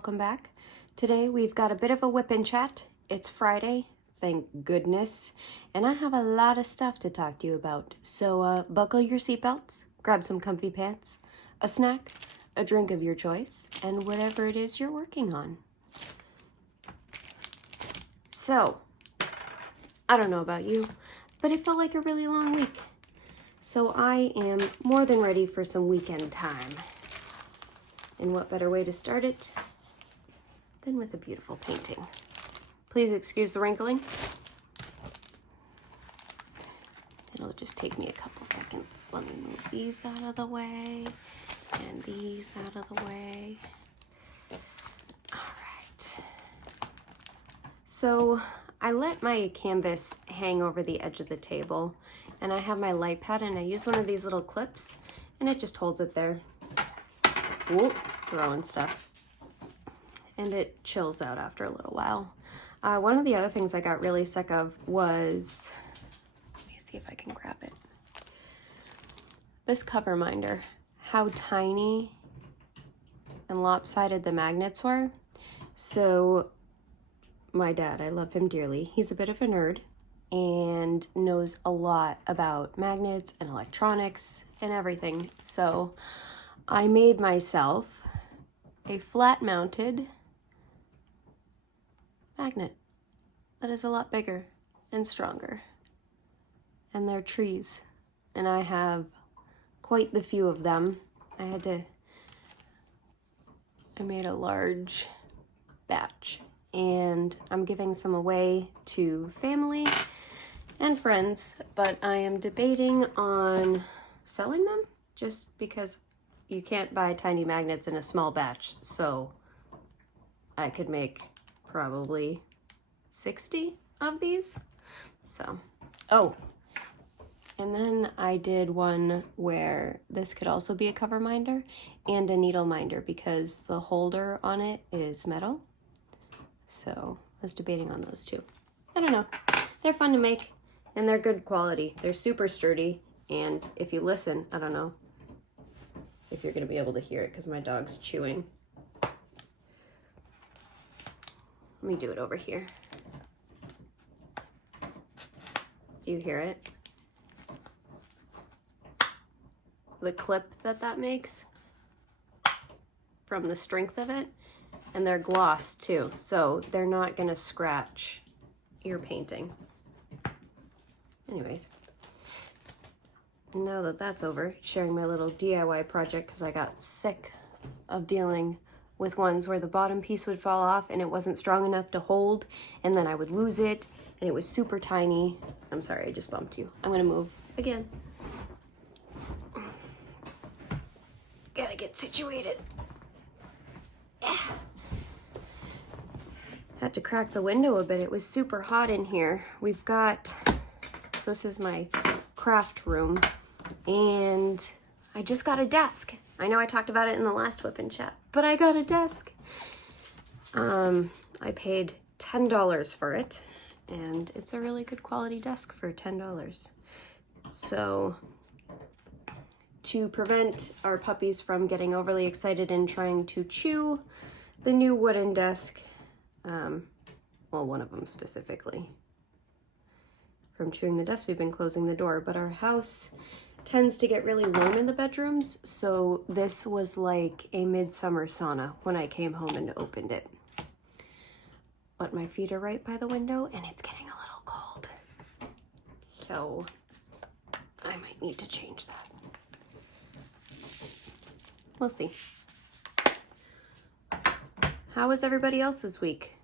welcome back. Today we've got a bit of a whip and chat. It's Friday, thank goodness, and I have a lot of stuff to talk to you about. So buckle your seatbelts, grab some comfy pants, a snack, a drink of your choice, and whatever it is you're working on. So, I don't know about you, but it felt like a really long week. So I am more than ready for some weekend time. And what better way to start it than with a beautiful painting. Please excuse the wrinkling. It'll just take me a couple seconds. Let me move these out of the way and these out of the way. All right. So I let my canvas hang over the edge of the table, and I have my light pad, and I use one of these little clips, and it just holds it there. Whoop, throwing stuff. And it chills out after a little while. One of the other things I got really sick of was, let me see if I can grab it. This cover minder, how tiny and lopsided the magnets were. So my dad, I love him dearly. He's a bit of a nerd and knows a lot about magnets and electronics and everything. So I made myself a flat mounted magnet that is a lot bigger and stronger. And they're trees. And I have quite the few of them. I made a large batch, and I'm giving some away to family and friends, but I am debating on selling them just because you can't buy tiny magnets in a small batch. So I could make probably 60 of these. So, oh, and then I did one where this could also be a cover minder and a needle minder because the holder on it is metal. So I was debating on those two. I don't know. They're fun to make and they're good quality. They're super sturdy, and if you listen, I don't know if you're gonna be able to hear it because my dog's chewing. Let me do it over here. Do you hear it? The clip that makes from the strength of it, and they're gloss too, so they're not gonna scratch your painting. Anyways, now that that's over, sharing my little DIY project because I got sick of dealing with ones where the bottom piece would fall off and it wasn't strong enough to hold, and then I would lose it, and it was super tiny. I'm sorry, I just bumped you. I'm gonna move again. Gotta get situated. Had to crack the window a bit. It was super hot in here. We've got, so this is my craft room, and I just got a desk. I know I talked about it in the last whip and chat, but I got a desk. I paid $10 for it, and it's a really good quality desk for $10. So to prevent our puppies from getting overly excited and trying to chew the new wooden desk, well, one of them specifically, from chewing the desk, we've been closing the door, but our house tends to get really warm in the bedrooms, so this was like a midsummer sauna when I came home and opened it. But my feet are right by the window and it's getting a little cold, so I might need to change that. We'll see. How was everybody else's week?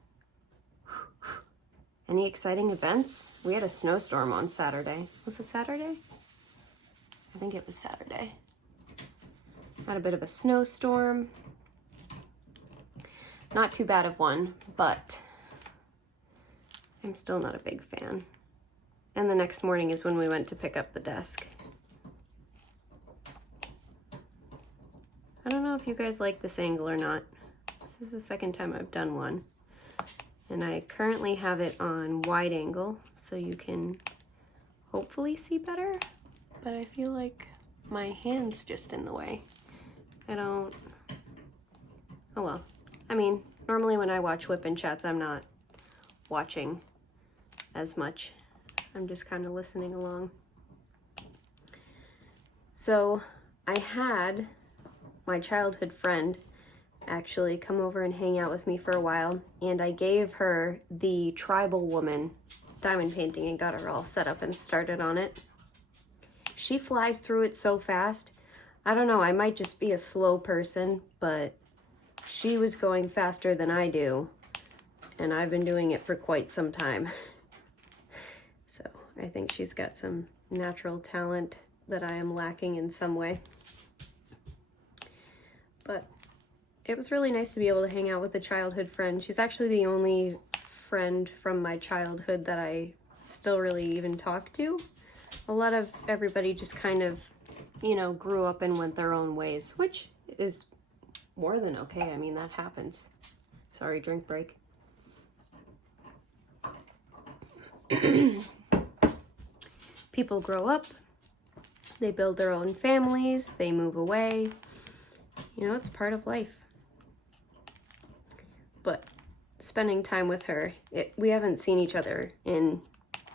Any exciting events? We had a snowstorm on Saturday. Was it Saturday? I think it was Saturday. Had a bit of a snowstorm. Not too bad of one, but I'm still not a big fan. And the next morning is when we went to pick up the desk. I don't know if you guys like this angle or not. This is the second time I've done one. And I currently have it on wide angle, so you can hopefully see better. But I feel like my hand's just in the way. I don't, oh well. I mean, normally when I watch WIP and chats, I'm not watching as much. I'm just kind of listening along. So I had my childhood friend actually come over and hang out with me for a while, and I gave her the tribal woman diamond painting and got her all set up and started on it. She flies through it so fast. I don't know, I might just be a slow person, but she was going faster than I do, and I've been doing it for quite some time. So I think she's got some natural talent that I am lacking in some way. But it was really nice to be able to hang out with a childhood friend. She's actually the only friend from my childhood that I still really even talk to. A lot of everybody just kind of, you know, grew up and went their own ways, which is more than okay. I mean, that happens. Sorry, drink break. People grow up, they build their own families, they move away. You know, it's part of life. But spending time with her, we haven't seen each other in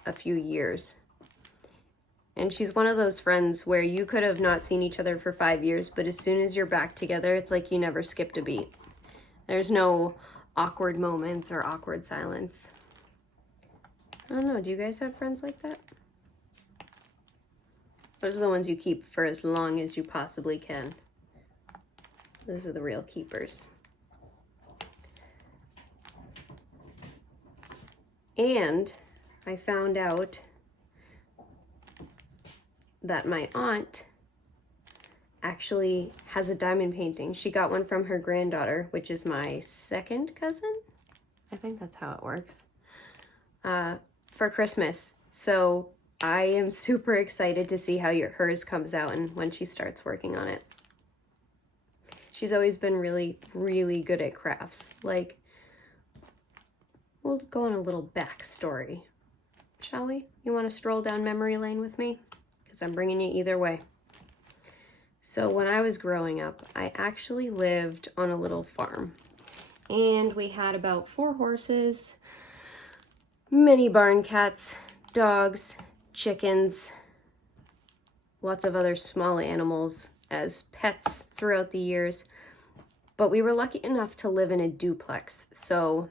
a few years. And she's one of those friends where you could have not seen each other for 5 years, but as soon as you're back together, it's like you never skipped a beat. There's no awkward moments or awkward silence. I don't know, do you guys have friends like that? Those are the ones you keep for as long as you possibly can. Those are the real keepers. And I found out that my aunt actually has a diamond painting. She got one from her granddaughter, which is my second cousin. I think that's how it works. For Christmas. So I am super excited to see how hers comes out and when she starts working on it. She's always been really, really good at crafts. Like, we'll go on a little backstory, shall we? You want to stroll down memory lane with me? Because I'm bringing you either way. So when I was growing up, I actually lived on a little farm. And we had about 4 horses, many barn cats, dogs, chickens, lots of other small animals as pets throughout the years. But we were lucky enough to live in a duplex. So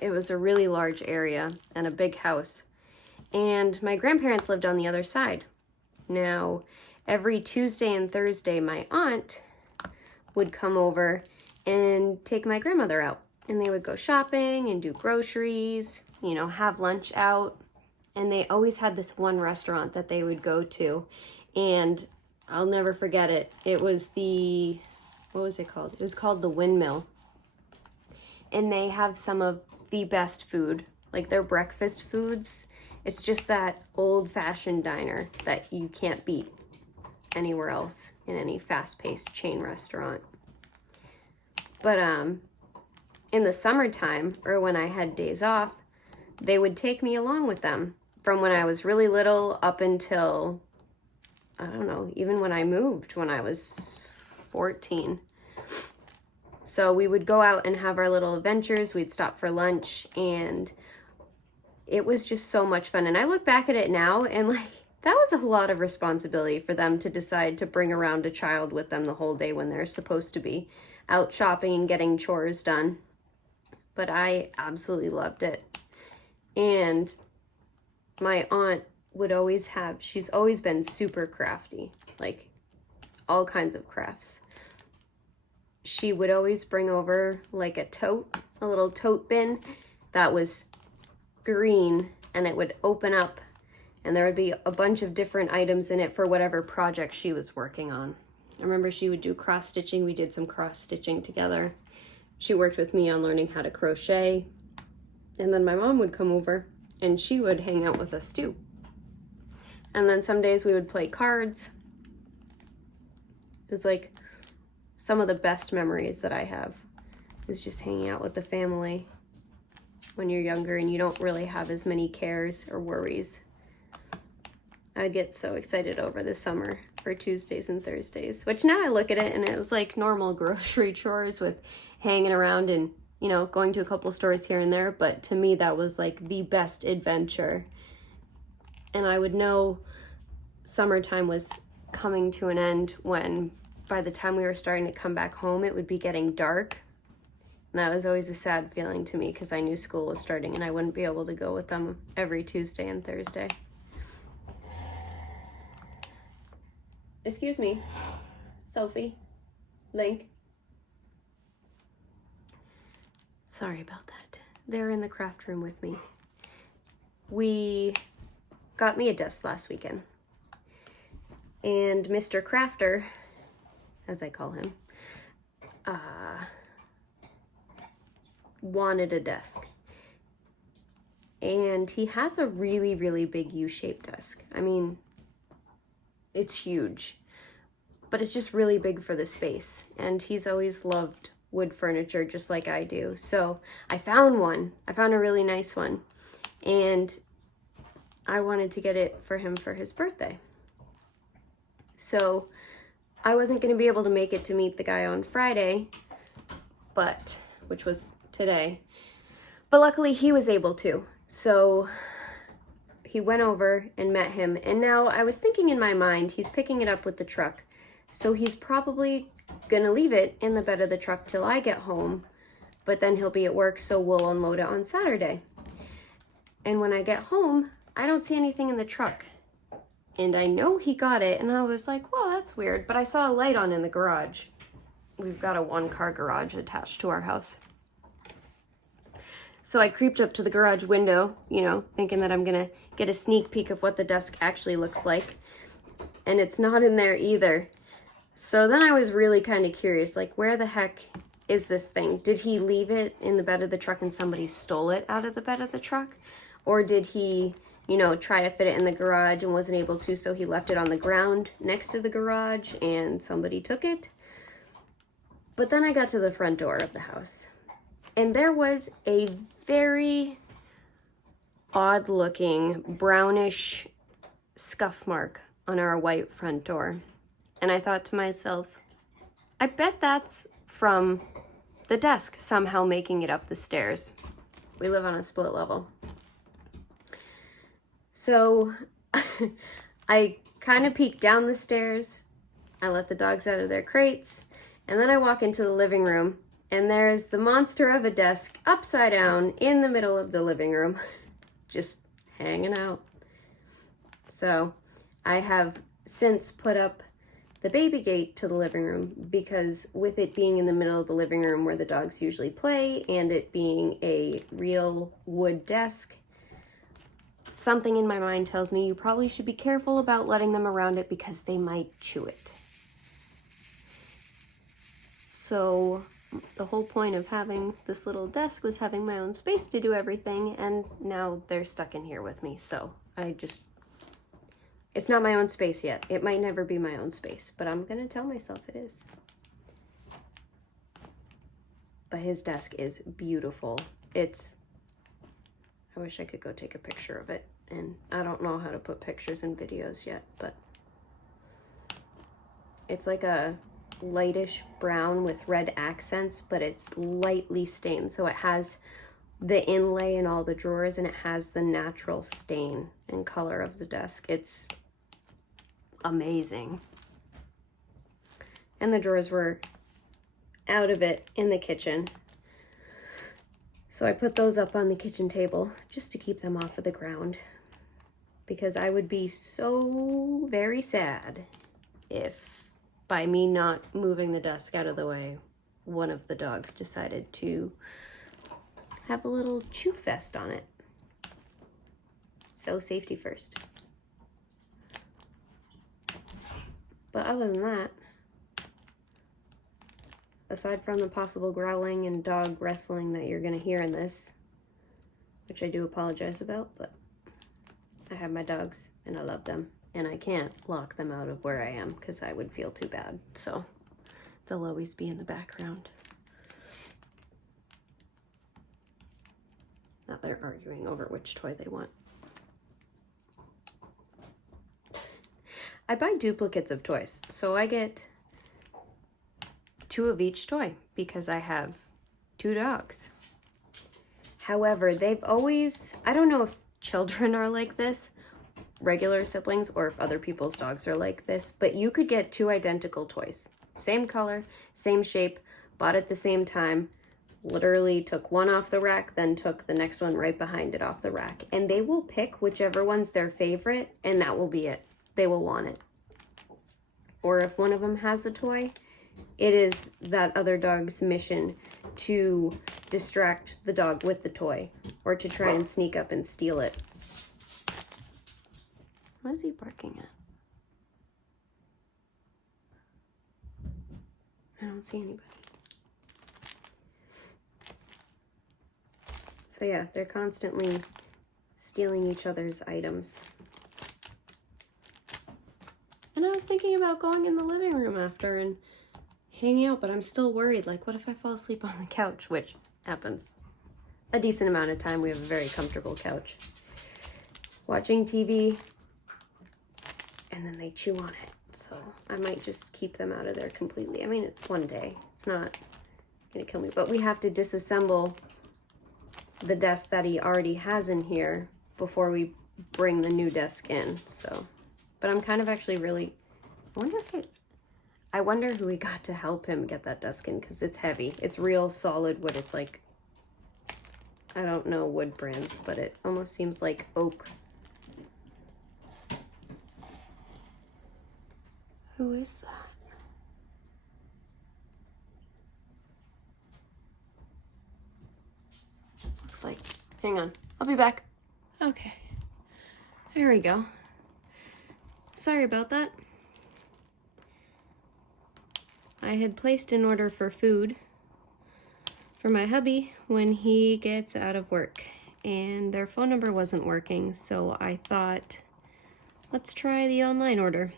it was a really large area and a big house. And my grandparents lived on the other side. Now, every Tuesday and Thursday, my aunt would come over and take my grandmother out. And they would go shopping and do groceries, you know, have lunch out. And they always had this one restaurant that they would go to. And I'll never forget it. It was what was it called? It was called the Windmill. And they have some of the best food, like their breakfast foods. It's just that old-fashioned diner that you can't beat anywhere else in any fast-paced chain restaurant. But in the summertime, or when I had days off, they would take me along with them from when I was really little up until, I don't know, even when I moved when I was 14. So we would go out and have our little adventures. We'd stop for lunch, and it was just so much fun. And I look back at it now, and like, that was a lot of responsibility for them to decide to bring around a child with them the whole day when they're supposed to be out shopping and getting chores done. But I absolutely loved it. And my aunt would always she's always been super crafty, like all kinds of crafts. She would always bring over like a little tote bin that was green, and it would open up and there would be a bunch of different items in it for whatever project she was working on. I remember she would do cross stitching. We did some cross stitching together. She worked with me on learning how to crochet. And then my mom would come over and she would hang out with us too. And then some days we would play cards. It was like some of the best memories that I have is just hanging out with the family when you're younger and you don't really have as many cares or worries. I'd get so excited over the summer for Tuesdays and Thursdays, which now I look at it and it was like normal grocery chores with hanging around and, you know, going to a couple stores here and there. But to me, that was like the best adventure. And I would know summertime was coming to an end when by the time we were starting to come back home, it would be getting dark. And that was always a sad feeling to me because I knew school was starting and I wouldn't be able to go with them every Tuesday and Thursday. Excuse me, Sophie, Link. Sorry about that. They're in the craft room with me. We got me a desk last weekend. And Mr. Crafter, as I call him, wanted a desk. And he has a really, really big U-shaped desk. I mean, it's huge, but it's just really big for the space. And he's always loved wood furniture just like I do. So I found one. I found a really nice one. And I wanted to get it for him for his birthday. So I wasn't going to be able to make it to meet the guy on Friday, which was today. But luckily he was able to. So he went over and met him. And now I was thinking in my mind, he's picking it up with the truck. So he's probably going to leave it in the bed of the truck till I get home. But then he'll be at work, so we'll unload it on Saturday. And when I get home, I don't see anything in the truck. And I know he got it, and I was like, well, that's weird. But I saw a light on in the garage. We've got a one-car garage attached to our house. So I creeped up to the garage window, you know, thinking that I'm gonna get a sneak peek of what the desk actually looks like. And it's not in there either. So then I was really kind of curious, like, where the heck is this thing? Did he leave it in the bed of the truck and somebody stole it out of the bed of the truck? Or did he, you know, try to fit it in the garage and wasn't able to, so he left it on the ground next to the garage and somebody took it? But then I got to the front door of the house and there was a very odd looking brownish scuff mark on our white front door. And I thought to myself, I bet that's from the desk somehow making it up the stairs. We live on a split level. So I kind of peeked down the stairs. I let the dogs out of their crates. And then I walk into the living room and there's the monster of a desk upside down in the middle of the living room, just hanging out. So I have since put up the baby gate to the living room because with it being in the middle of the living room where the dogs usually play and it being a real wood desk, something in my mind tells me you probably should be careful about letting them around it because they might chew it. So the whole point of having this little desk was having my own space to do everything, and now they're stuck in here with me. So it's not my own space yet. It might never be my own space, but I'm gonna tell myself it is. But his desk is beautiful. I wish I could go take a picture of it, and I don't know how to put pictures in videos yet, but it's like a lightish brown with red accents, but it's lightly stained. So it has the inlay in all the drawers and it has the natural stain and color of the desk. It's amazing. And the drawers were out of it in the kitchen. So I put those up on the kitchen table just to keep them off of the ground because I would be so very sad if by me not moving the desk out of the way, one of the dogs decided to have a little chew fest on it. So safety first. But other than that, aside from the possible growling and dog wrestling that you're gonna hear in this, which I do apologize about, but I have my dogs and I love them. And I can't lock them out of where I am because I would feel too bad. So they'll always be in the background. Now they're arguing over which toy they want. I buy duplicates of toys, so I get 2 of each toy because I have 2 dogs. However, they've always, I don't know if children are like this, regular siblings, or if other people's dogs are like this, but you could get 2 identical toys. Same color, same shape, bought at the same time, literally took one off the rack, then took the next one right behind it off the rack. And they will pick whichever one's their favorite, and that will be it. They will want it. Or if one of them has a toy, it is that other dog's mission to distract the dog with the toy, or to try and sneak up and steal it. What is he barking at? I don't see anybody. So yeah, they're constantly stealing each other's items. And I was thinking about going in the living room after and hanging out, but I'm still worried. Like, what if I fall asleep on the couch? Which happens a decent amount of time. We have a very comfortable couch. Watching TV, and then they chew on it. So I might just keep them out of there completely. I mean, it's one day. It's not gonna kill me. But we have to disassemble the desk that he already has in here before we bring the new desk in. So, but I'm kind of actually really, I wonder who we got to help him get that desk in, because it's heavy. It's real solid wood. It's like, I don't know wood brands, but it almost seems like oak. Who is that? Looks like, hang on, I'll be back. Okay, there we go. Sorry about that. I had placed an order for food for my hubby when he gets out of work, and their phone number wasn't working, so I thought, let's try the online order.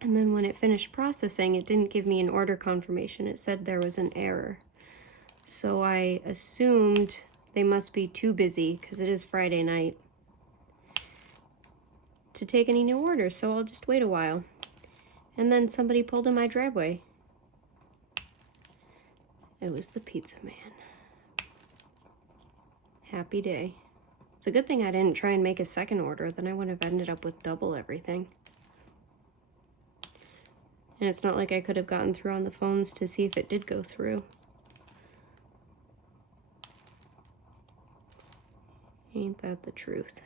And then when it finished processing, it didn't give me an order confirmation. It said there was an error. So I assumed they must be too busy, because it is Friday night, to take any new orders, so I'll just wait a while. And then somebody pulled in my driveway. It was the pizza man. Happy day. It's a good thing I didn't try and make a second order, then I would have ended up with double everything. And it's not like I could have gotten through on the phones to see if it did go through. Ain't that the truth?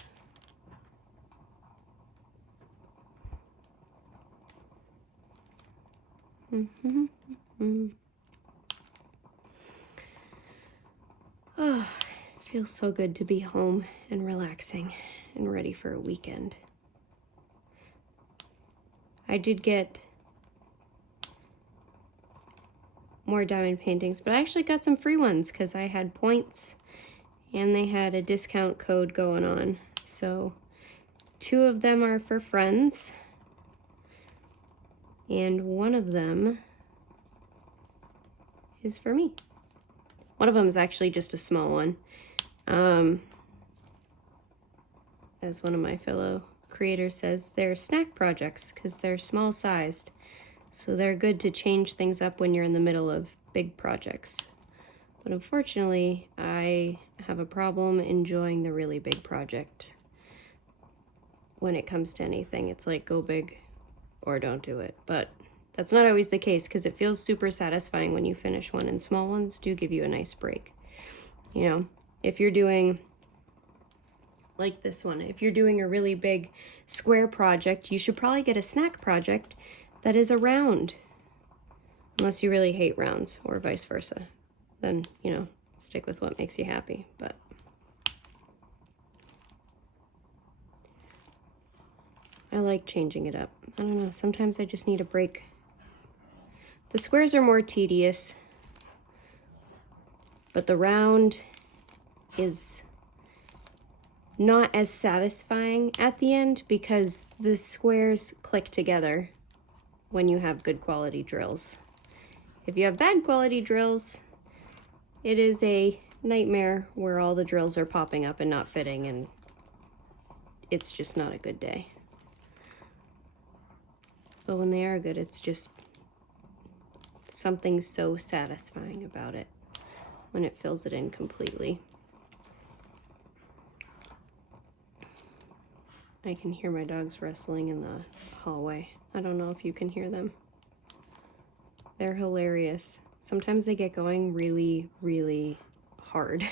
Oh, it feels so good to be home and relaxing and ready for a weekend. I did get more diamond paintings, but I actually got some free ones because I had points and they had a discount code going on. So 2 of them are for friends and 1 of them is for me. One of them is actually just a small one. As one of my fellow creators says, they're snack projects because they're small sized. So they're good to change things up when you're in the middle of big projects. But unfortunately, I have a problem enjoying the really big project. When it comes to anything, it's like go big or don't do it. But that's not always the case, because it feels super satisfying when you finish one, and small ones do give you a nice break. You know, if you're doing like this one, if you're doing a really big square project, you should probably get a snack project that is a round. Unless you really hate rounds, or vice versa. Then, you know, stick with what makes you happy. But I like changing it up. I don't know, sometimes I just need a break. The squares are more tedious, but the round is not as satisfying at the end because the squares click together when you have good quality drills. If you have bad quality drills, it is a nightmare where all the drills are popping up and not fitting, and it's just not a good day. But when they are good, it's just something so satisfying about it when it fills it in completely. I can hear my dogs wrestling in the hallway. I don't know if you can hear them. They're hilarious. Sometimes they get going really, really hard.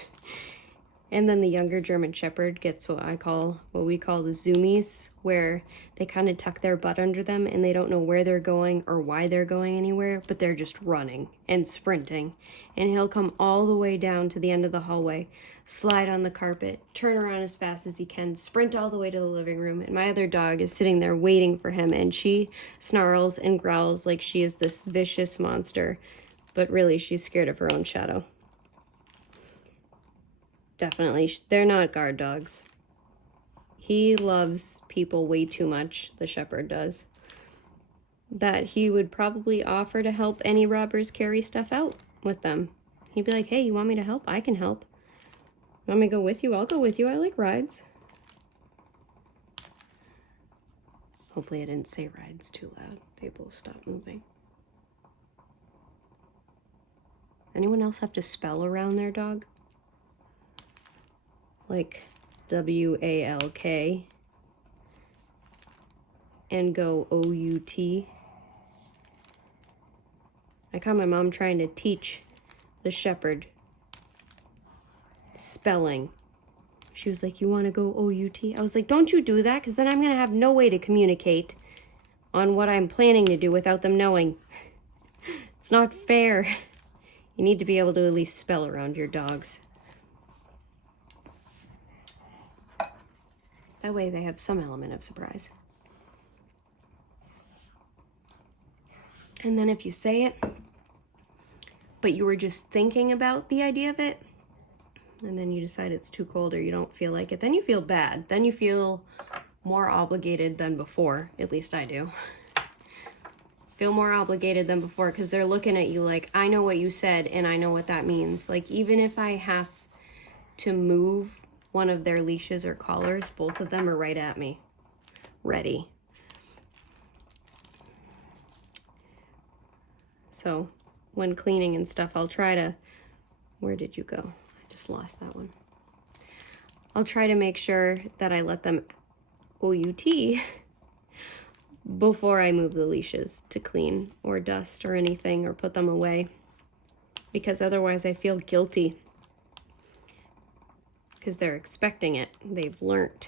And then the younger German Shepherd gets what we call the zoomies, where they kind of tuck their butt under them and they don't know where they're going or why they're going anywhere, but they're just running and sprinting. And he'll come all the way down to the end of the hallway, slide on the carpet, turn around as fast as he can, sprint all the way to the living room. And my other dog is sitting there waiting for him, and she snarls and growls like she is this vicious monster, but really she's scared of her own shadow. Definitely, they're not guard dogs. He loves people way too much, the Shepherd does, that he would probably offer to help any robbers carry stuff out with them. He'd be like, hey, you want me to help? I can help. You want me to go with you? I'll go with you. I like rides. Hopefully I didn't say rides too loud. People will stop moving. Anyone else have to spell around their dog? Like W-A-L-K and go O-U-T. I caught my mom trying to teach the Shepherd spelling. She was like, you want to go O-U-T? I was like, don't you do that, because then I'm going to have no way to communicate on what I'm planning to do without them knowing. It's not fair. You need to be able to at least spell around your dogs. That way they have some element of surprise. And then if you say it, but you were just thinking about the idea of it, and then you decide it's too cold or you don't feel like it, then you feel bad. Then you feel more obligated than before. At least I do. Feel more obligated than before, because they're looking at you like, I know what you said and I know what that means. Like, even if I have to move one of their leashes or collars, both of them are right at me, ready. So when cleaning and stuff, I'll try to, where did you go? I just lost that one. I'll try to make sure that I let them O-U-T before I move the leashes to clean or dust or anything or put them away, because otherwise I feel guilty. Because they're expecting it. They've learned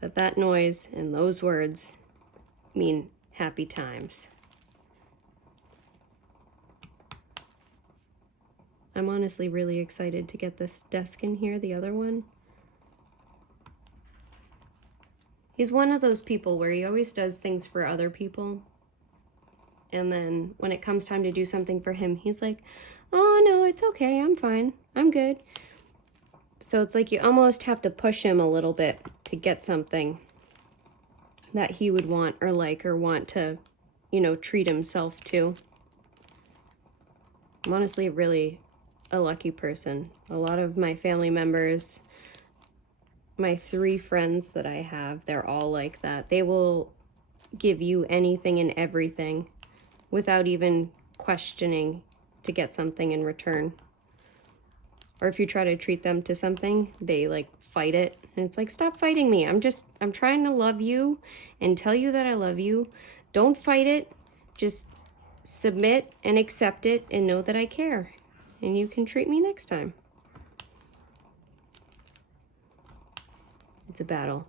that that noise and those words mean happy times. I'm honestly really excited to get this desk in here, the other one. He's one of those people where he always does things for other people, and then when it comes time to do something for him, he's like, oh no, it's okay, I'm fine, I'm good. So it's like you almost have to push him a little bit to get something that he would want or like or want to, you know, treat himself to. I'm honestly really a lucky person. A lot of my family members, my 3 friends that I have, they're all like that. They will give you anything and everything without even questioning to get something in return. Or if you try to treat them to something, they like fight it. And it's like, stop fighting me. I'm trying to love you and tell you that I love you. Don't fight it. Just submit and accept it and know that I care. And you can treat me next time. It's a battle.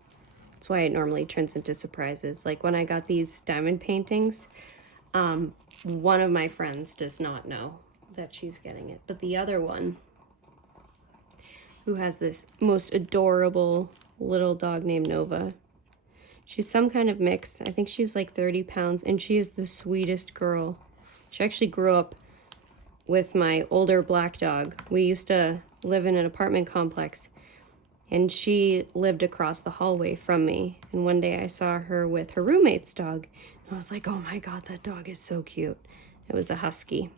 That's why it normally turns into surprises. Like when I got these diamond paintings, one of my friends does not know that she's getting it. But the other one, who has this most adorable little dog named Nova. She's some kind of mix. I think she's like 30 pounds, and she is the sweetest girl. She actually grew up with my older black dog. We used to live in an apartment complex, and she lived across the hallway from me. And one day I saw her with her roommate's dog, and I was like, oh my God, that dog is so cute. It was a husky.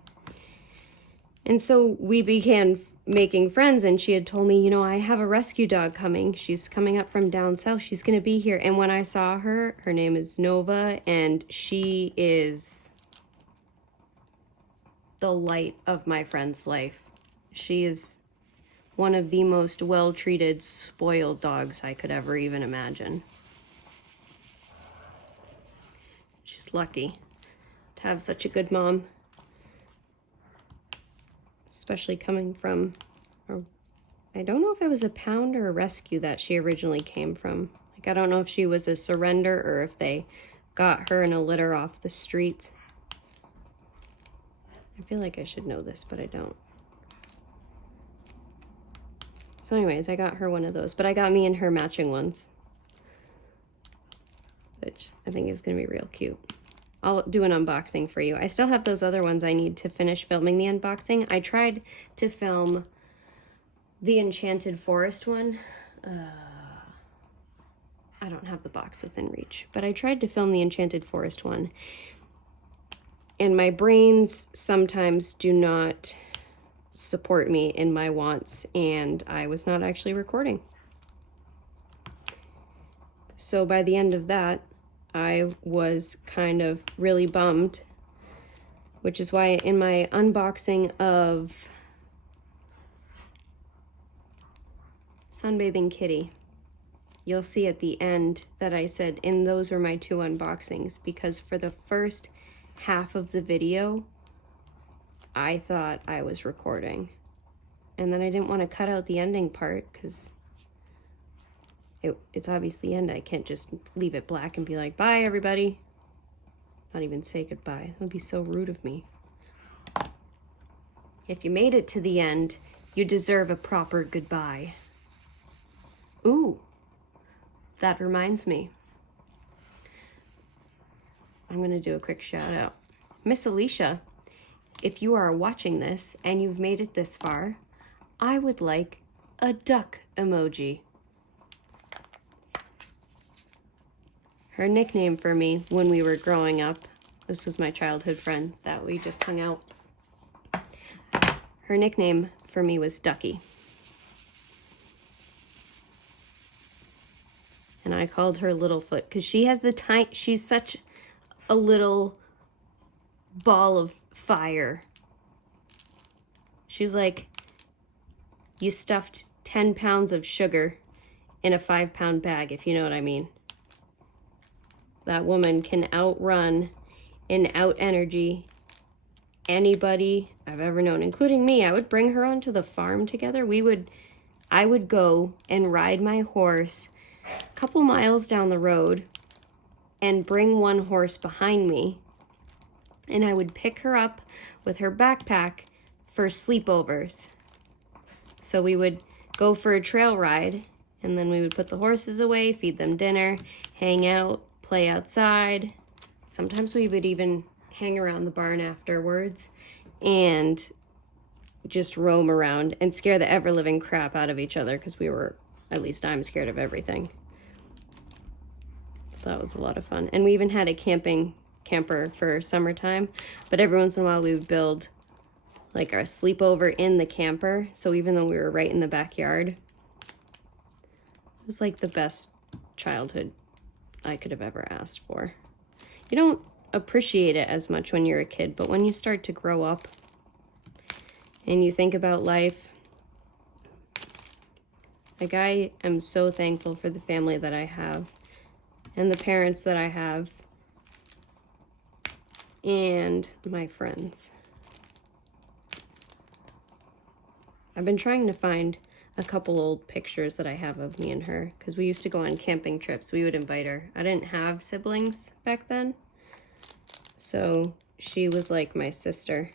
And so we began making friends, and she had told me, you know, I have a rescue dog coming. She's coming up from down south. She's going to be here. And when I saw her, her name is Nova, and she is the light of my friend's life. She is one of the most well-treated, spoiled dogs I could ever even imagine. She's lucky to have such a good mom, especially coming from, I don't know if it was a pound or a rescue that she originally came from. Like, I don't know if she was a surrender or if they got her in a litter off the street. I feel like I should know this, but I don't. So anyways, I got her one of those, but I got me and her matching ones, which I think is going to be real cute. I'll do an unboxing for you. I still have those other ones I need to finish filming the unboxing. I tried to film the Enchanted Forest one. I don't have the box within reach, but I tried to film the Enchanted Forest one. And my brains sometimes do not support me in my wants, and I was not actually recording. So by the end of that, I was kind of really bummed, which is why in my unboxing of Sunbathing Kitty, you'll see at the end that I said, and those are my 2 unboxings, because for the first half of the video, I thought I was recording. And then I didn't want to cut out the ending part because it's obvious the end. I can't just leave it black and be like, bye, everybody. Not even say goodbye. That would be so rude of me. If you made it to the end, you deserve a proper goodbye. Ooh, that reminds me. I'm going to do a quick shout out. Miss Alicia, if you are watching this and you've made it this far, I would like a duck emoji. Her nickname for me when we were growing up, this was my childhood friend that we just hung out. Her nickname for me was Ducky. And I called her Littlefoot because she has the she's such a little ball of fire. She's like, you stuffed 10 pounds of sugar in a 5-pound bag, if you know what I mean. That woman can outrun and out-energy anybody I've ever known, including me. I would bring her onto the farm together. I would go and ride my horse a couple miles down the road and bring one horse behind me, and I would pick her up with her backpack for sleepovers. So we would go for a trail ride, and then we would put the horses away, feed them dinner, hang out, play outside. Sometimes we would even hang around the barn afterwards and just roam around and scare the ever-living crap out of each other, because at least I'm scared of everything. So that was a lot of fun. And we even had a camper for summertime, but every once in a while we would build like our sleepover in the camper. So even though we were right in the backyard, it was like the best childhood I could have ever asked for. You don't appreciate it as much when you're a kid, but when you start to grow up and you think about life, like, I am so thankful for the family that I have and the parents that I have and my friends. I've been trying to find a couple old pictures that I have of me and her, because we used to go on camping trips. We would invite her. I didn't have siblings back then, so she was like my sister.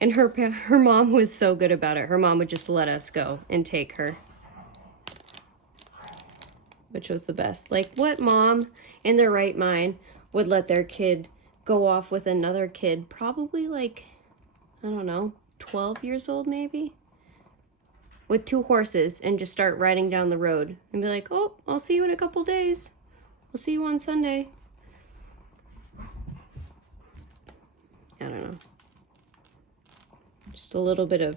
And her mom was so good about it. Her mom would just let us go and take her, which was the best. Like, what mom in their right mind would let their kid go off with another kid, probably like, I don't know, 12 years old maybe, with 2 horses, and just start riding down the road and be like, oh, I'll see you in a couple days. We'll see you on Sunday. I don't know. Just a little bit of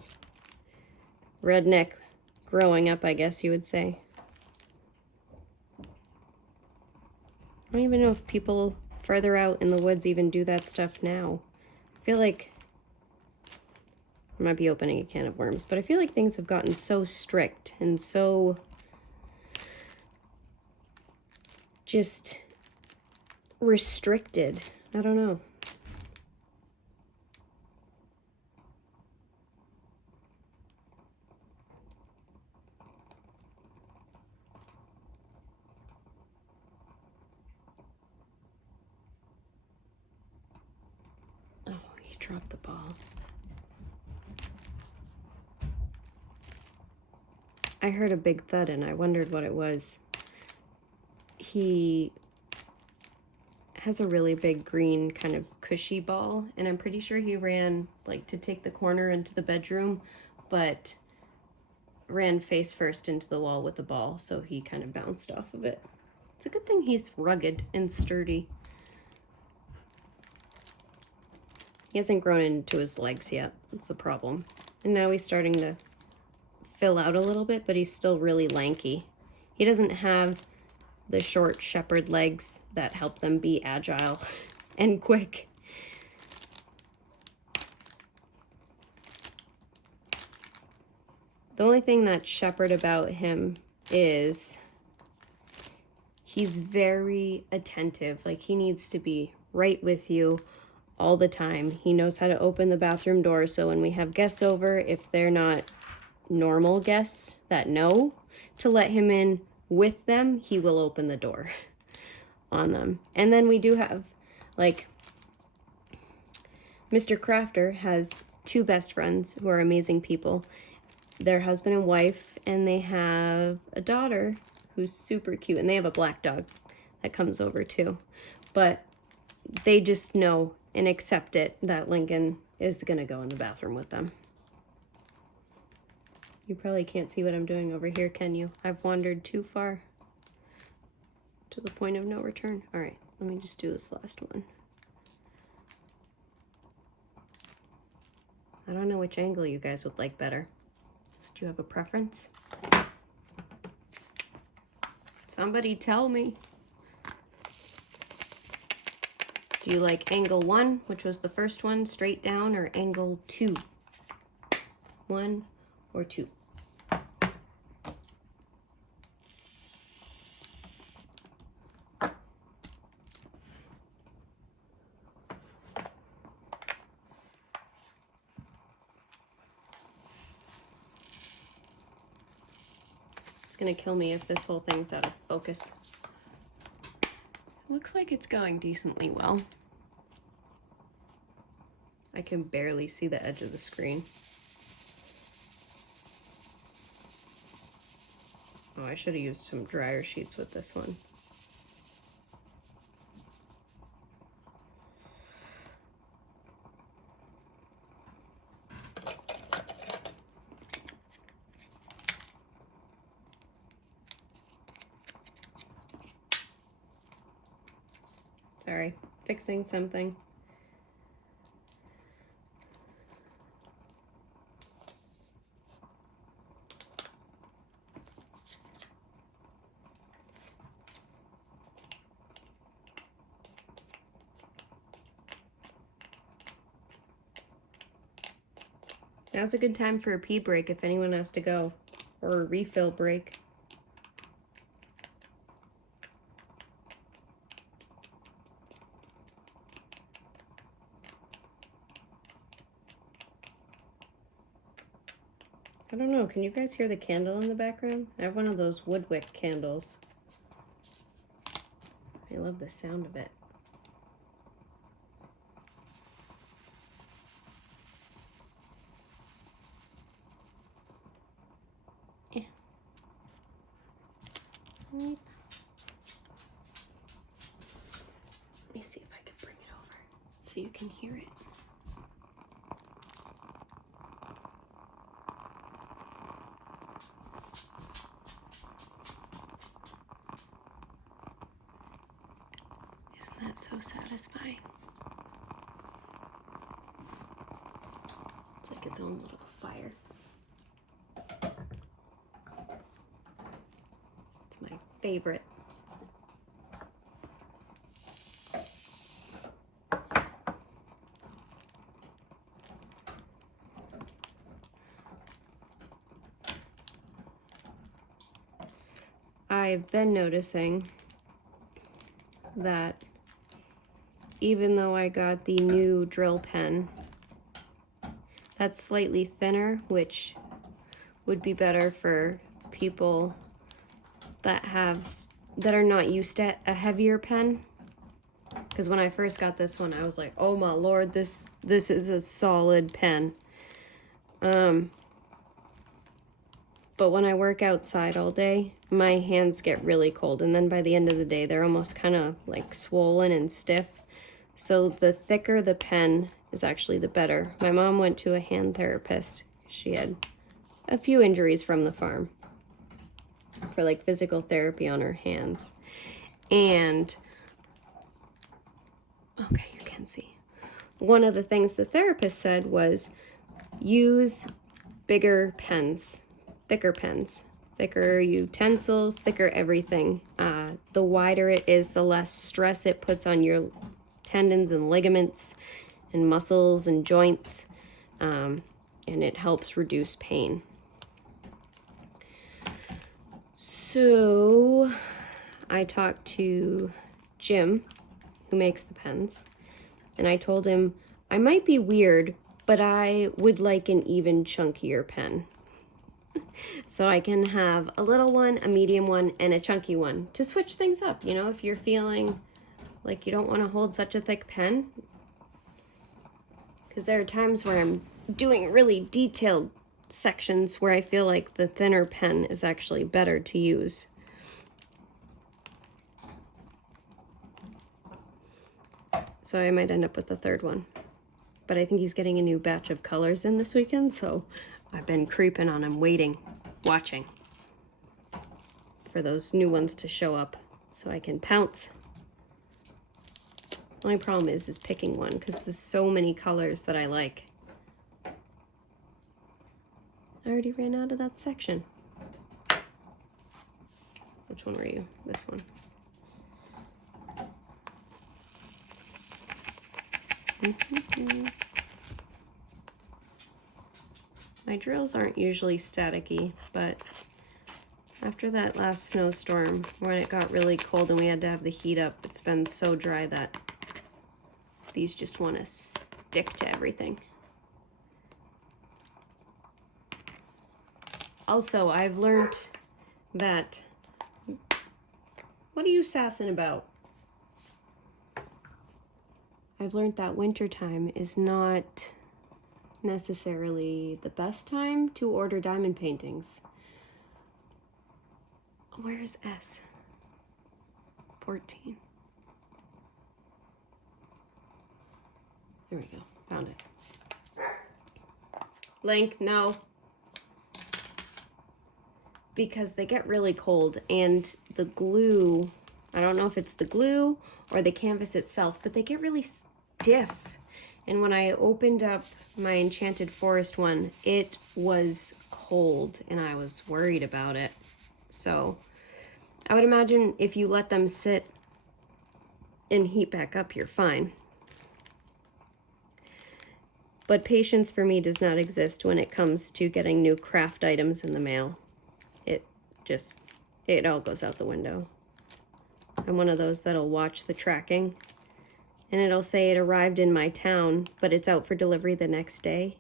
redneck growing up, I guess you would say. I don't even know if people further out in the woods even do that stuff now. I feel like I might be opening a can of worms, but I feel like things have gotten so strict and so just restricted. I don't know. Oh, he dropped the ball. I heard a big thud and I wondered what it was. He has a really big green kind of cushy ball, and I'm pretty sure he ran like to take the corner into the bedroom, but ran face first into the wall with the ball, so he kind of bounced off of it. It's a good thing he's rugged and sturdy. He hasn't grown into his legs yet. That's the problem. And now he's starting to fill out a little bit, but he's still really lanky. He doesn't have the short shepherd legs that help them be agile and quick. The only thing that's shepherd about him is he's very attentive. Like, he needs to be right with you all the time. He knows how to open the bathroom door, so when we have guests over, if they're not normal guests that know to let him in with them, he will open the door on them. And then we do have, like, Mr. Crafter has two best friends who are amazing people. They're husband and wife, and they have a daughter who's super cute, and they have a black dog that comes over too. But they just know and accept it that Lincoln is gonna go in the bathroom with them. You probably can't see what I'm doing over here, can you? I've wandered too far to the point of no return. All right, let me just do this last one. I don't know which angle you guys would like better. Do you have a preference? Somebody tell me. Do you like angle 1, which was the first one, straight down, or angle 2? 1 or 2? It's gonna kill me if this whole thing's out of focus. Looks like it's going decently well. I can barely see the edge of the screen. Oh, I should have used some dryer sheets with this one. Sorry, fixing something. Now's a good time for a pee break if anyone has to go, or a refill break. I don't know, can you guys hear the candle in the background? I have one of those wood wick candles. I love the sound of it. Yeah. Let me see if I can bring it over so you can hear it. That's so satisfying. It's like its own little fire. my favorite. I've been noticing that even though I got the new drill pen, that's slightly thinner, which would be better for people that are not used to a heavier pen. Because when I first got this one, I was like, oh my lord, this is a solid pen. But when I work outside all day, my hands get really cold, and then by the end of the day, they're almost kind of like swollen and stiff. So the thicker the pen is actually the better. My mom went to a hand therapist. She had a few injuries from the farm for like physical therapy on her hands. And, okay, you can see. One of the things the therapist said was use bigger pens. Thicker pens, thicker utensils, thicker everything. The wider it is, the less stress it puts on your tendons and ligaments and muscles and joints, and it helps reduce pain. So I talked to Jim, who makes the pens, and I told him I might be weird, but I would like an even chunkier pen. So I can have a little one, a medium one, and a chunky one to switch things up. You know, if you're feeling like you don't want to hold such a thick pen. Because there are times where I'm doing really detailed sections where I feel like the thinner pen is actually better to use. So I might end up with the third one. But I think he's getting a new batch of colors in this weekend, so I've been creeping on him, waiting, watching for those new ones to show up so I can pounce. My problem is picking one because there's so many colors that I like. I already ran out of that section. Which one were you? This one. My drills aren't usually staticky, but after that last snowstorm, when it got really cold and we had to have the heat up, it's been so dry that these just want to stick to everything. Also, I've learned that... What are you sassing about? I've learned that wintertime is not necessarily the best time to order diamond paintings. Where's S? 14. There we go. Found it. Link, no. Because they get really cold and the glue, I don't know if it's the glue or the canvas itself, but they get really stiff. And when I opened up my Enchanted Forest one, it was cold and I was worried about it. So I would imagine if you let them sit and heat back up, you're fine. But patience for me does not exist when it comes to getting new craft items in the mail. It all goes out the window. I'm one of those that'll watch the tracking and it'll say it arrived in my town, but it's out for delivery the next day.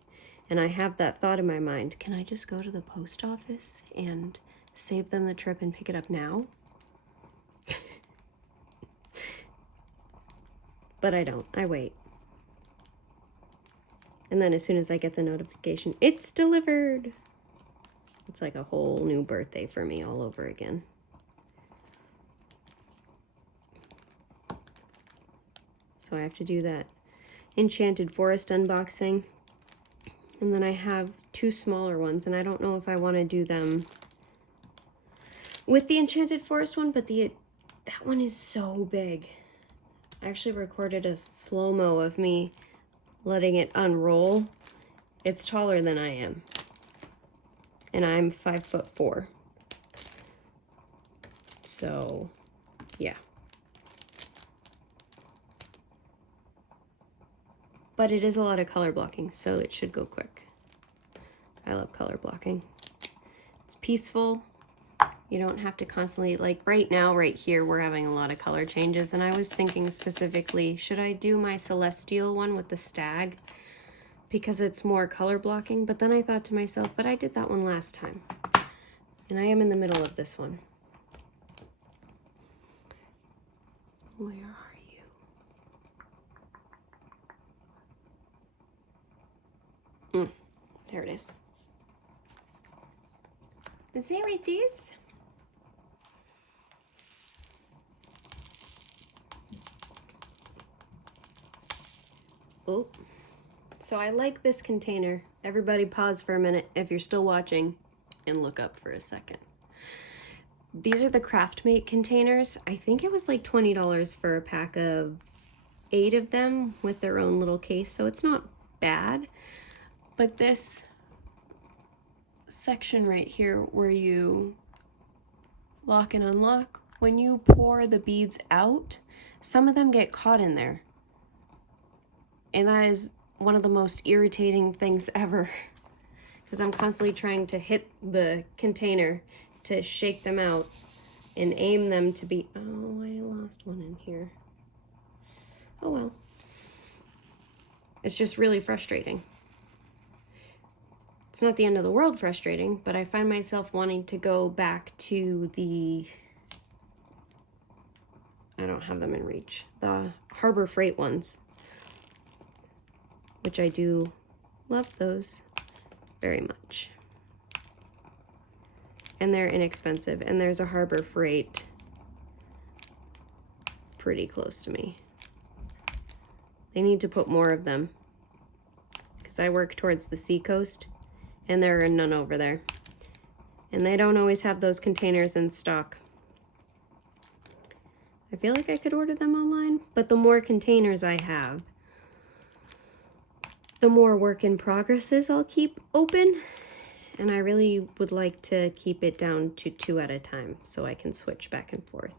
And I have that thought in my mind, can I just go to the post office and save them the trip and pick it up now? But I don't, I wait. And then as soon as I get the notification, it's delivered. It's like a whole new birthday for me all over again. So I have to do that Enchanted Forest unboxing. And then I have two smaller ones, and I don't know if I want to do them with the Enchanted Forest one, but that one is so big. I actually recorded a slow-mo of me letting it unroll. It's taller than I am. And I'm 5'4". So, yeah. But it is a lot of color blocking, so it should go quick. I love color blocking. It's peaceful. You don't have to constantly, like right now, right here, we're having a lot of color changes. And I was thinking specifically, should I do my Celestial one with the stag? Because it's more color blocking. But then I thought to myself, but I did that one last time. And I am in the middle of this one. Where are you? There it is. There it is. Oh, so I like this container. Everybody pause for a minute if you're still watching and look up for a second. These are the Craftmate containers. I think it was like $20 for a pack of 8 of them with their own little case, so it's not bad. But this section right here where you lock and unlock, when you pour the beads out, some of them get caught in there. And that is one of the most irritating things ever, because I'm constantly trying to hit the container to shake them out and aim them to be, oh, I lost one in here. Oh well. It's just really frustrating. It's not the end of the world frustrating, but I find myself wanting to go back to the, I don't have them in reach, the Harbor Freight ones, which I do love those very much. And they're inexpensive, and there's a Harbor Freight pretty close to me. They need to put more of them, because I work towards the seacoast, and there are none over there. And they don't always have those containers in stock. I feel like I could order them online, but the more containers I have, the more work in progresses I'll keep open. And I really would like to keep it down to 2 at a time so I can switch back and forth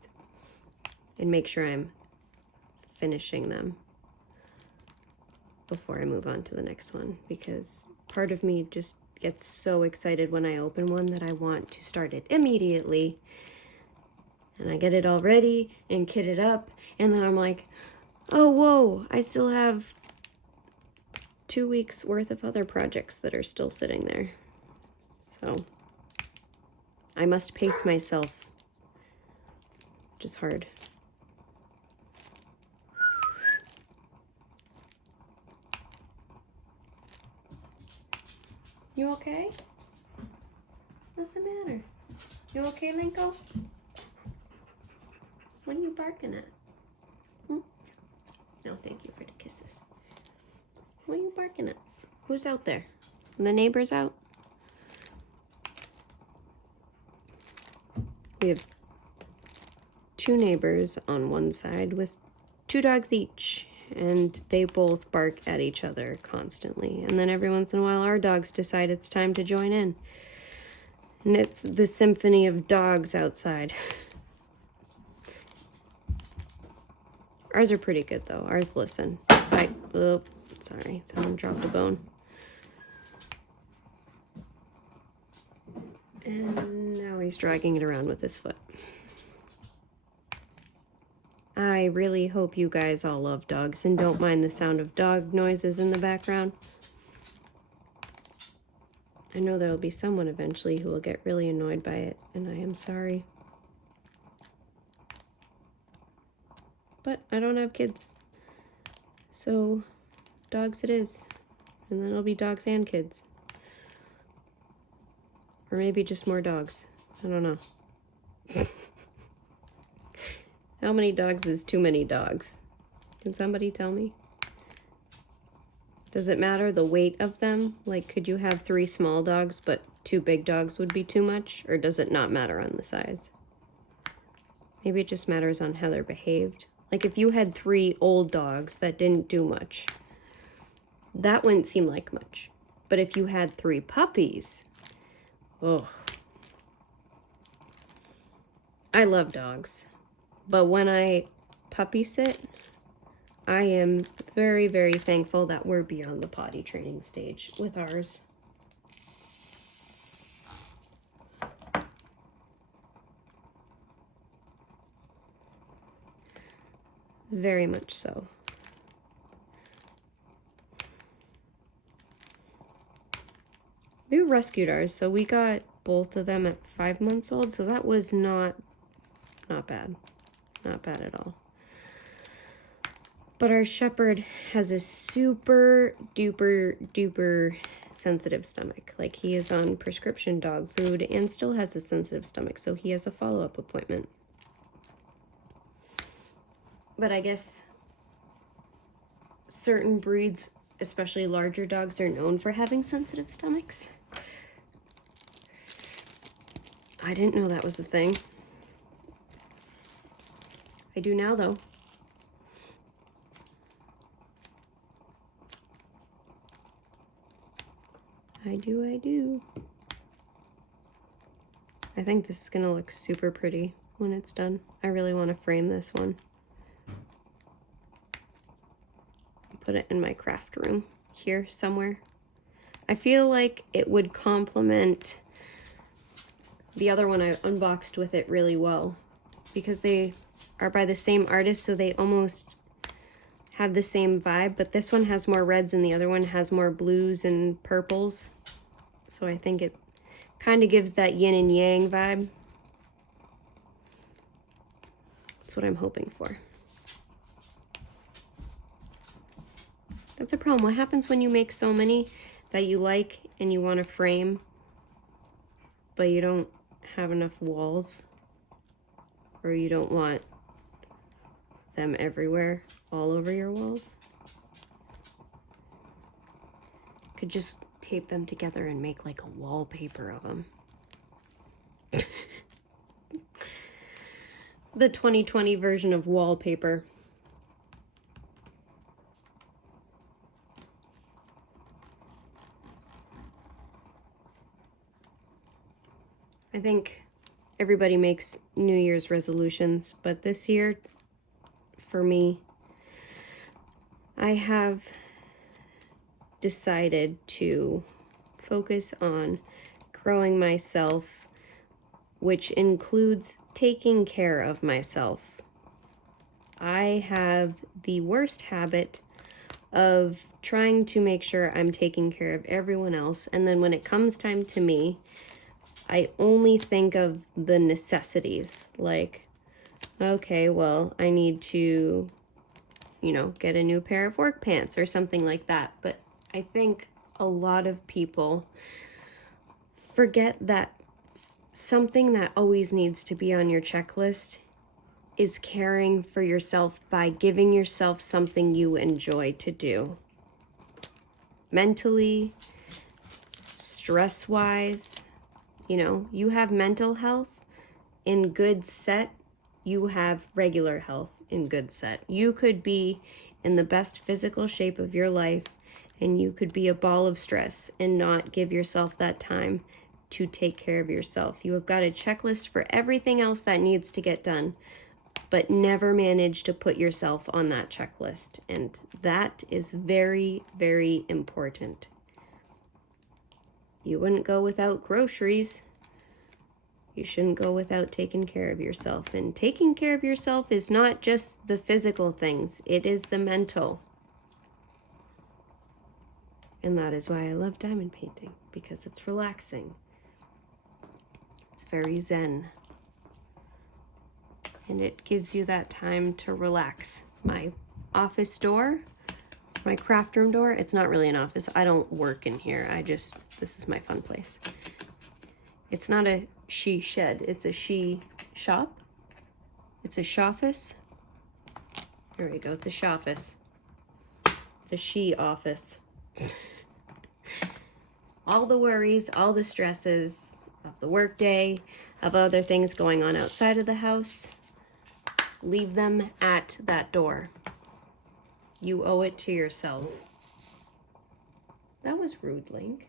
and make sure I'm finishing them before I move on to the next one, because part of me just gets so excited when I open one that I want to start it immediately. And I get it all ready and kitted up, and then I'm like, oh, whoa, I still have 2 weeks worth of other projects that are still sitting there. So I must pace myself, which is hard. You okay? What's the matter? You okay, Linko? What are you barking at? No, thank you for the kisses. What are you barking at? Who's out there? The neighbor's out? We have 2 neighbors on one side with 2 dogs each, and they both bark at each other constantly. And then every once in a while, our dogs decide it's time to join in. And it's the symphony of dogs outside. Ours are pretty good, though. Ours listen. Oh, sorry, someone dropped a bone. And now he's dragging it around with his foot. I really hope you guys all love dogs and don't mind the sound of dog noises in the background. I know there will be someone eventually who will get really annoyed by it, and I am sorry. But I don't have kids, so dogs it is. And then it'll be dogs and kids. Or maybe just more dogs. I don't know. How many dogs is too many dogs? Can somebody tell me? Does it matter the weight of them? Like, could you have 3 small dogs, but 2 big dogs would be too much? Or does it not matter on the size? Maybe it just matters on how they're behaved. Like, if you had 3 old dogs that didn't do much, that wouldn't seem like much. But if you had 3 puppies, oh. I love dogs, but when I puppy sit, I am very, very thankful that we're beyond the potty training stage with ours. Very much so. We rescued ours, so we got both of them at 5 months old, so that was not bad. Not bad at all. But our shepherd has a super duper sensitive stomach. Like, he is on prescription dog food and still has a sensitive stomach, so he has a follow-up appointment. But I guess certain breeds, especially larger dogs, are known for having sensitive stomachs. I didn't know that was a thing. I do now, though. I do. I think this is gonna look super pretty when it's done. I really want to frame this one. Put it in my craft room here somewhere. I feel like it would complement the other one I unboxed with it really well, because they are by the same artist, so they almost have the same vibe, but this one has more reds and the other one has more blues and purples. So I think it kind of gives that yin and yang vibe. That's what I'm hoping for. That's a problem. What happens when you make so many that you like and you want to frame, but you don't have enough walls, or you don't want them everywhere, all over your walls? Could just tape them together and make like a wallpaper of them. The 2020 version of wallpaper. I think everybody makes New Year's resolutions, but this year, for me, I have decided to focus on growing myself, which includes taking care of myself. I have the worst habit of trying to make sure I'm taking care of everyone else, and then when it comes time to me, I only think of the necessities, like, okay, well, I need to, get a new pair of work pants or something like that. But I think a lot of people forget that something that always needs to be on your checklist is caring for yourself by giving yourself something you enjoy to do. Mentally, stress-wise, you have mental health in good set, you have regular health in good set. You could be in the best physical shape of your life, and you could be a ball of stress and not give yourself that time to take care of yourself. You have got a checklist for everything else that needs to get done, but never manage to put yourself on that checklist. And that is very, very important. You wouldn't go without groceries. You shouldn't go without taking care of yourself. And taking care of yourself is not just the physical things, it is the mental. And that is why I love diamond painting, because it's relaxing. It's very zen. And it gives you that time to relax. My office door, my craft room door, it's not really an office. I don't work in here. This is my fun place. It's not a she shed, it's a she shop. It's a shoffice. There we go, it's a shoffice. It's a she office. All the worries, all the stresses of the workday, of other things going on outside of the house, leave them at that door. You owe it to yourself. That was rude, Link.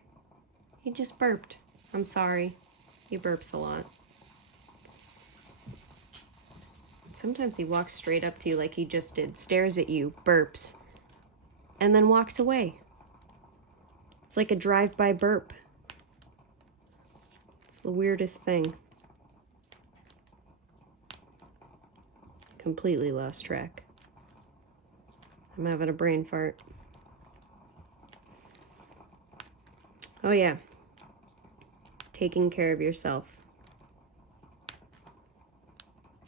He just burped. I'm sorry. He burps a lot. Sometimes he walks straight up to you like he just did, stares at you, burps, and then walks away. It's like a drive-by burp. It's the weirdest thing. Completely lost track. I'm having a brain fart. Oh yeah. Taking care of yourself.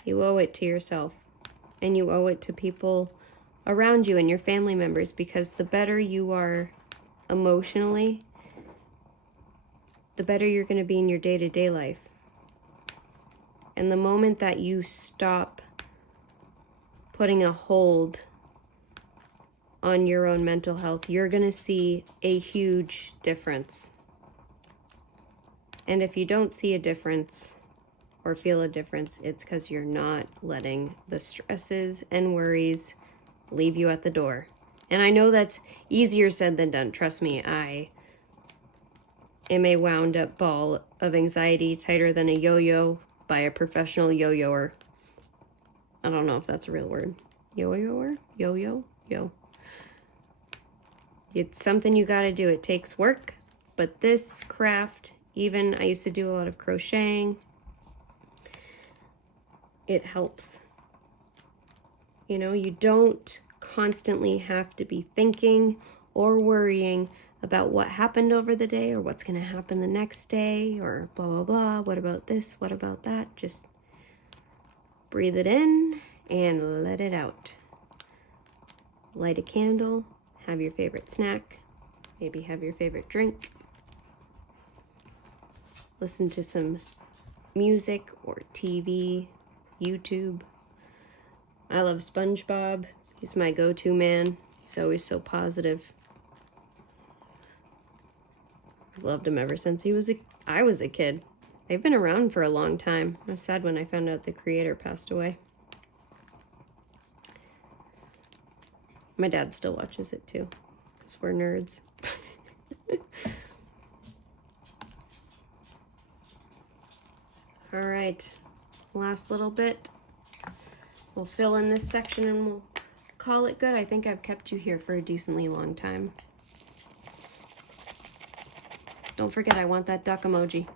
You owe it to yourself. And you owe it to people around you and your family members, because the better you are emotionally, the better you're going to be in your day-to-day life. And the moment that you stop putting a hold on your own mental health, you're going to see a huge difference. And if you don't see a difference or feel a difference, it's because you're not letting the stresses and worries leave you at the door. And I know that's easier said than done. Trust me, I am a wound up ball of anxiety, tighter than a yo-yo by a professional yo-yoer. I don't know if that's a real word. Yo-yoer? Yo-yo? Yo. It's something you gotta do. It takes work, but this craft, even I used to do a lot of crocheting, it helps. You know, you don't constantly have to be thinking or worrying about what happened over the day or what's going to happen the next day or blah, blah, blah. What about this? What about that? Just breathe it in and let it out. Light a candle, have your favorite snack, maybe have your favorite drink. Listen to some music or TV, YouTube. I love SpongeBob. He's my go-to man. He's always so positive. I've loved him ever since I was a kid. They've been around for a long time. I was sad when I found out the creator passed away. My dad still watches it too, because we're nerds. All right, last little bit. We'll fill in this section and we'll call it good. I think I've kept you here for a decently long time. Don't forget, I want that duck emoji.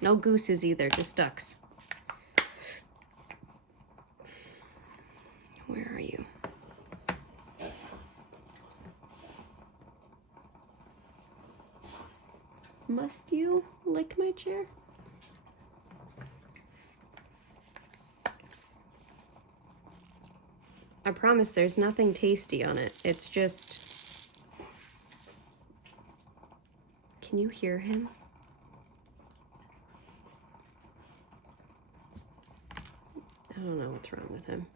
No gooses either, just ducks. Where are you? Must you lick my chair? I promise there's nothing tasty on it. It's just... Can you hear him? I don't know what's wrong with him.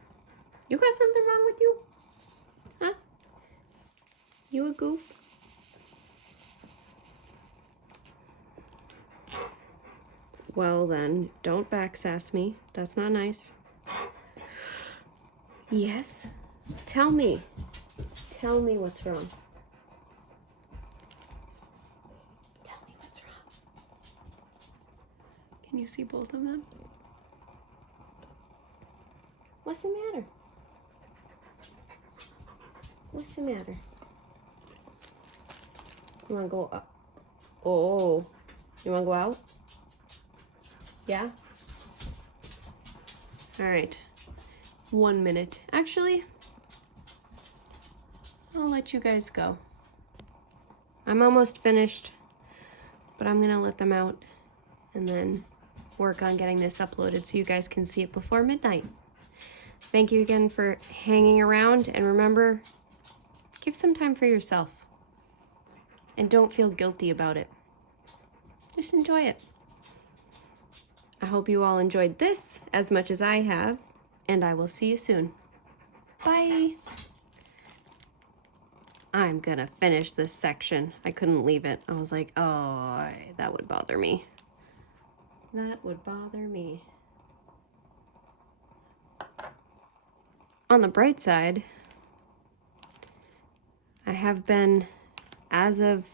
You got something wrong with you? Huh? You a goof? Well then, don't backsass me. That's not nice. Yes? Tell me. Tell me what's wrong. Tell me what's wrong. Can you see both of them? What's the matter? What's the matter? You wanna go up? Oh, you wanna go out? Yeah? All right. 1 minute. Actually, I'll let you guys go. I'm almost finished, but I'm gonna let them out and then work on getting this uploaded so you guys can see it before midnight. Thank you again for hanging around, and remember, give some time for yourself. And don't feel guilty about it. Just enjoy it. I hope you all enjoyed this as much as I have, and I will see you soon. Bye. I'm gonna finish this section. I couldn't leave it. I was like, oh, that would bother me. That would bother me. On the bright side, I have been, as of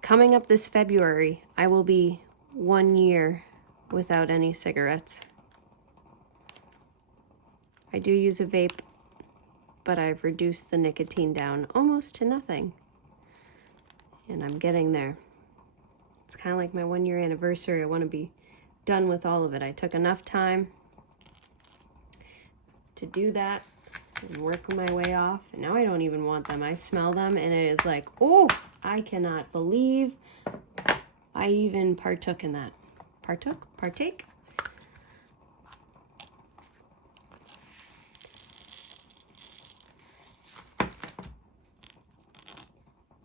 coming up this February, I will be 1 year without any cigarettes. I do use a vape, but I've reduced the nicotine down almost to nothing. And I'm getting there. It's kind of like my 1-year anniversary. I want to be done with all of it. I took enough time to do that and work my way off. And now I don't even want them. I smell them and it is like, oh, I cannot believe I even partook in that. Partake?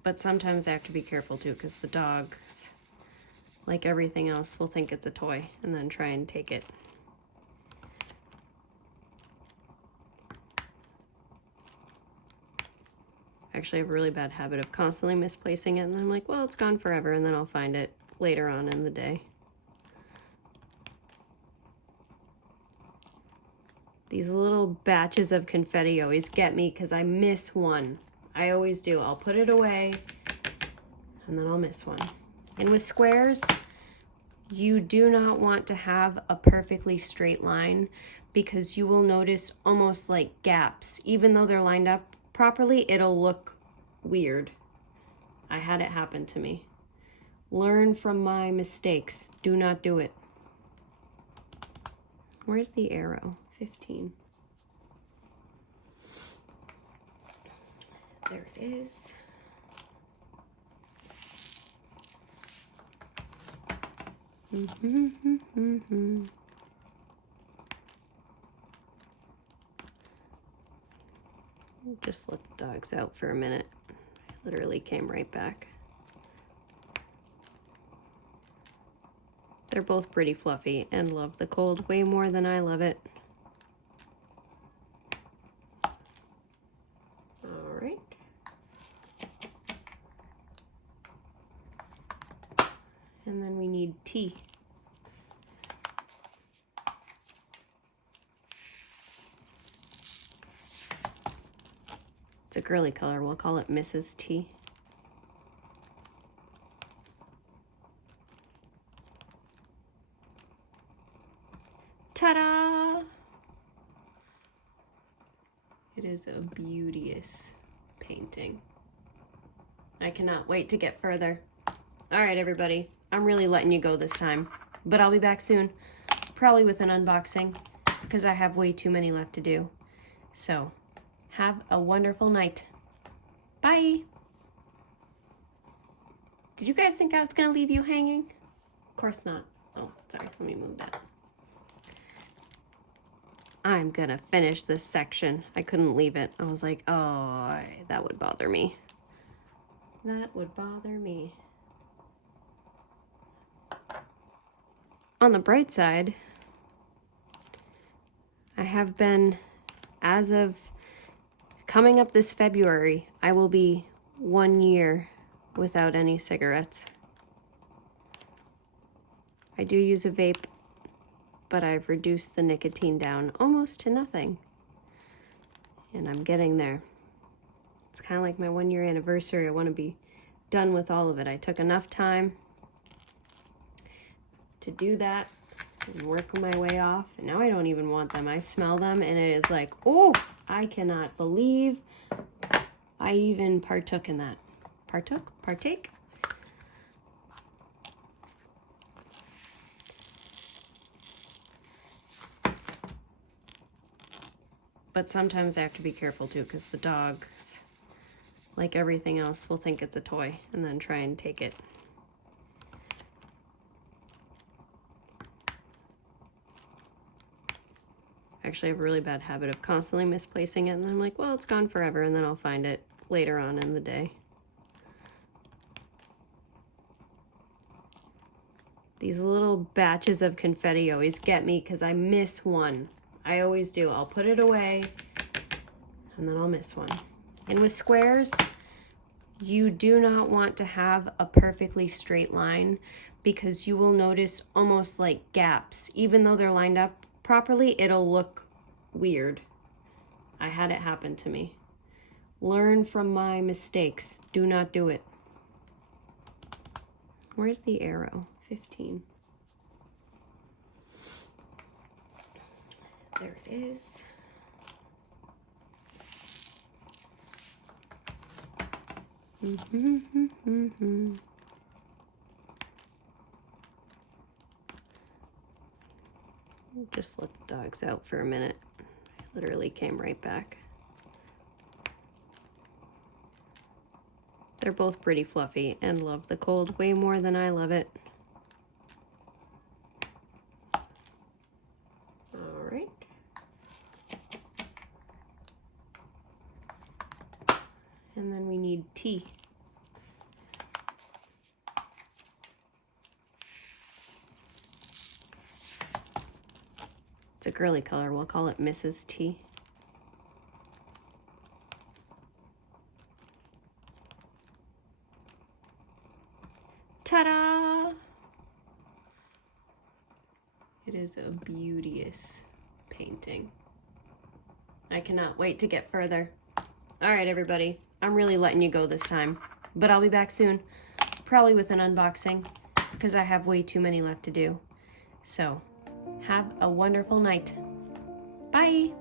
But sometimes I have to be careful too, because the dogs, like everything else, will think it's a toy and then try and take it. Actually, I have a really bad habit of constantly misplacing it, and then I'm like, well, it's gone forever, and then I'll find it later on in the day. These little batches of confetti always get me because I miss one. I always do. I'll put it away and then I'll miss one. And with squares, you do not want to have a perfectly straight line because you will notice almost like gaps. Even though they're lined up properly, it'll look weird. I had it happen to me. Learn from my mistakes. Do not do it. Where's the arrow? 15. There it is. Just let the dogs out for a minute. I literally came right back. They're both pretty fluffy and love the cold way more than I love it. All right. And then we need tea. It's a girly color. We'll call it Mrs. T. Ta-da! It is a beauteous painting. I cannot wait to get further. All right, everybody. I'm really letting you go this time, but I'll be back soon, probably with an unboxing, because I have way too many left to do. So, have a wonderful night. Bye! Did you guys think I was going to leave you hanging? Of course not. Oh, sorry. Let me move that. I'm going to finish this section. I couldn't leave it. I was like, oh, that would bother me. That would bother me. On the bright side, I have been, as of coming up this February, I will be 1 year without any cigarettes. I do use a vape, but I've reduced the nicotine down almost to nothing. And I'm getting there. It's kind of like my 1-year anniversary. I want to be done with all of it. I took enough time to do that and work my way off. And now I don't even want them. I smell them and it is like, oh, I cannot believe I even partook in that. Partake? But sometimes I have to be careful too, because the dogs, like everything else, will think it's a toy and then try and take it. Actually, I have a really bad habit of constantly misplacing it, and then I'm like, well, it's gone forever, and then I'll find it later on in the day. These little batches of confetti always get me because I miss one. I always do. I'll put it away and then I'll miss one. And with squares, you do not want to have a perfectly straight line because you will notice almost like gaps. Even though they're lined up properly, it'll look weird. I had it happen to me. Learn from my mistakes. Do not do it. Where's the arrow? 15. There it is. Just let the dogs out for a minute. I literally came right back. They're both pretty fluffy and love the cold way more than I love it. All right. And then we need tea. It's a girly color. We'll call it Mrs. T. Ta-da! It is a beauteous painting. I cannot wait to get further. All right, everybody. I'm really letting you go this time, but I'll be back soon, probably with an unboxing, because I have way too many left to do. So, have a wonderful night. Bye!